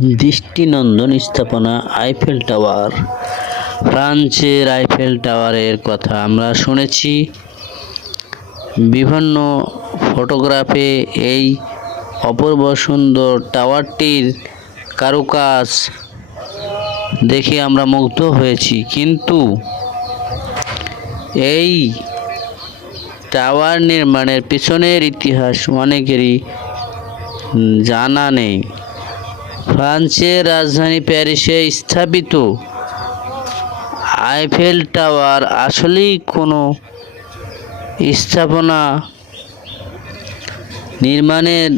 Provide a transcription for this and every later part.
দৃষ্টিনন্দন স্থাপনা Eiffel tower. ফ্রান্সের আইফেল টাওয়ারের কথা আমরা শুনেছি। বিভিন্ন ফটোগ্রাফে এই অপূর্ব সুন্দর টাওয়ারটির কারুকাজ দেখে আমরা মুগ্ধ হয়েছি। কিন্তু এই টাওয়ার নির্মাণের পিছনের ইতিহাস অনেকেরই জানা নেই। ফ্রান্সের রাজধানী প্যারিসে স্থাপিত আইফেল টাওয়ার আসলেই কোনো স্থাপনা নির্মাণের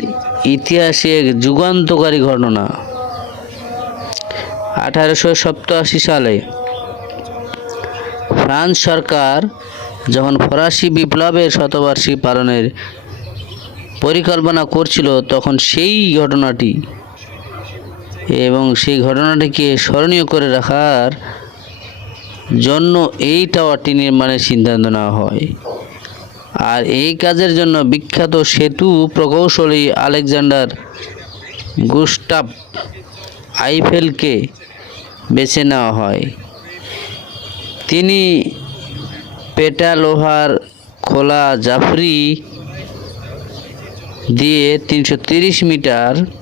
ইতিহাসে এক যুগান্তকারী ঘটনা। আঠারোশো সপ্তাশি সালে ফ্রান্স সরকার যখন ফরাসি বিপ্লবের শতবার্ষিকী পালনের পরিকল্পনা করছিল, তখন সেই ঘটনাটি এবং সেই ঘটনাটিকে স্মরণীয় করে রাখার জন্য এই টাওয়ারটি নির্মাণের সিদ্ধান্ত নেওয়া হয়। আর এই কাজের জন্য বিখ্যাত সেতু প্রকৌশলী আলেকজান্ডার গুস্টাভ আইফেলকে বেছে নেওয়া হয়। তিনি পেটা লোহার খোলা জাফরি দিয়ে তিনশো মিটার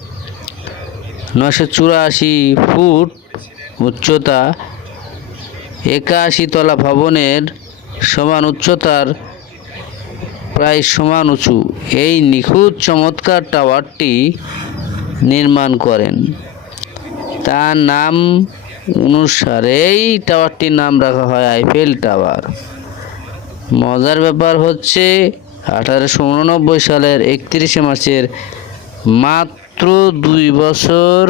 নশো চুরাশি ফুট উচ্চতা একাশি তলা ভবনের সমান উচ্চতার প্রায় সমান উঁচু। এই নিখুঁত চমৎকার টাওয়ারটি নির্মাণ করেন। তার নাম অনুসারে এই টাওয়ারটির নাম রাখা হয় আইফেল টাওয়ার। মজার ব্যাপার হচ্ছে, আঠারোশো উননব্বই সালের একত্রিশে মার্চের মাত্র দুই বছর,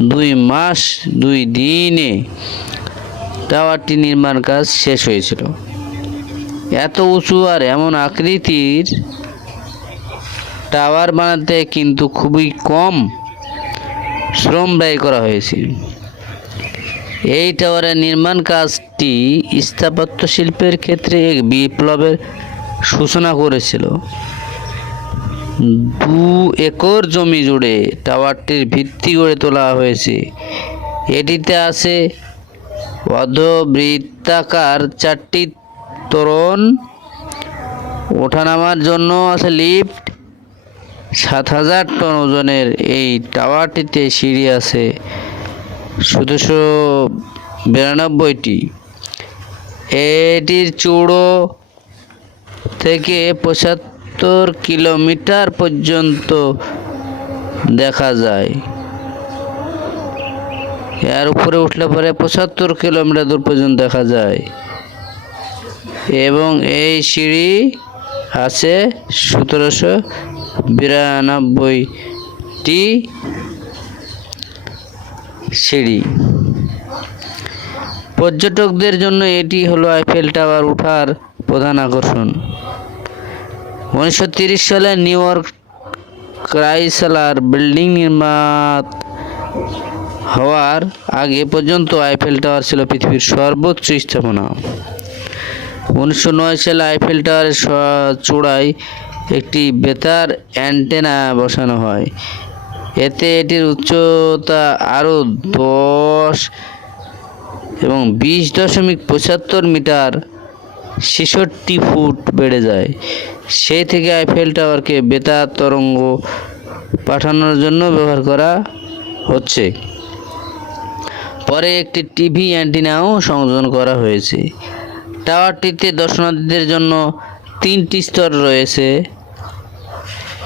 দুই মাস, দুই দিনে টাওয়ারটি নির্মাণ কাজ শেষ হয়েছিল। এত উঁচু আর এমন আকৃতির টাওয়ার বানাতে কিন্তু খুবই কম শ্রম ব্যয় করা হয়েছে। এই টাওয়ারের নির্মাণ কাজটি স্থাপত্য শিল্পের ক্ষেত্রে এক বিপ্লবের সূচনা করেছিল। দু একর জমি জুড়ে টাওয়ারটির ভিত্তি গড়ে তোলা হয়েছে। এটিতে আছে অর্ধবৃত্তাকার চারটি তোরণ, ওঠানামার জন্য আছে লিফট, সাত হাজার টন ওজনের এই টাওয়ারটিতে সিঁড়ি আছে সতেরোশো বিরানব্বইটি। এটির চূড়ো থেকে পঁচাত্তর কিলোমিটার পর্যন্ত দেখা যায়। এর উপরে উঠলে পরে পঁচাত্তর কিলোমিটার দূর পর্যন্ত দেখা যায়। এবং এই সিঁড়ি আছে সতেরোশো বিরানব্বইটি সিঁড়ি। পর্যটকদের জন্য এটি হলো আইফেল টাওয়ার ওঠার প্রধান আকর্ষণ। উনিশশো সালে নিউ ইয়র্ক ক্রাইসলার বিল্ডিং নির্মাণ হওয়ার আগে পর্যন্ত আইফেল টাওয়ার ছিল পৃথিবীর সর্বোচ্চ স্থাপনা। উনিশশো নয় সালে আইফেল টাওয়ারের চূড়ায় একটি বেতার অ্যান্টেনা বসানো হয়। এতে এটির উচ্চতা আরও দশ এবং বিশ দশমিক পঁচাত্তর মিটার ছেষট্টি ফুট বেড়ে যায়। সেই থেকে আইফেল টাওয়ারকে বেতার তরঙ্গ পাঠানোর জন্য ব্যবহার করা হচ্ছে। পরে একটি টিভি অ্যান্টিনাও সংযোজন করা হয়েছে। টাওয়ারটিতে দর্শনার্থীদের জন্য তিনটি স্তর রয়েছে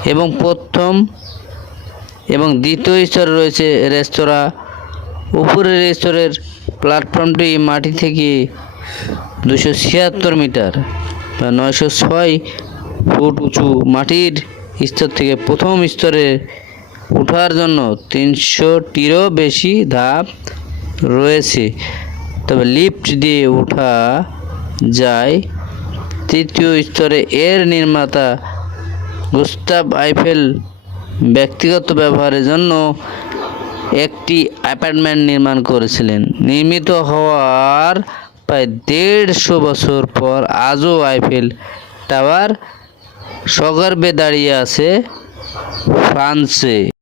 এবং প্রথম এবং দ্বিতীয় স্তরে রয়েছে রেস্তোরাঁ। উপরের স্তরের প্ল্যাটফর্মটি মাটি থেকে দুশো ছিয়াত্তর মিটার বা নয়শো ছয় ফুট উঁচু মাটির স্তর থেকে প্রথম স্তরে ওঠার জন্য তিনশোটিরও বেশি ধাপ রয়েছে। তবে লিফট দিয়ে ওঠা যায়। তৃতীয় স্তরে এর নির্মাতা গুস্তাভ আইফেল ব্যক্তিগত ব্যবহারের জন্য একটি অ্যাপার্টমেন্ট নির্মাণ করেছিলেন। নির্মিত হওয়ার প্রায় দেড়শো বছর পর আজও আইফেল টাওয়ার সগর্বে দাঁড়িয়ে আছে ফ্রান্সে।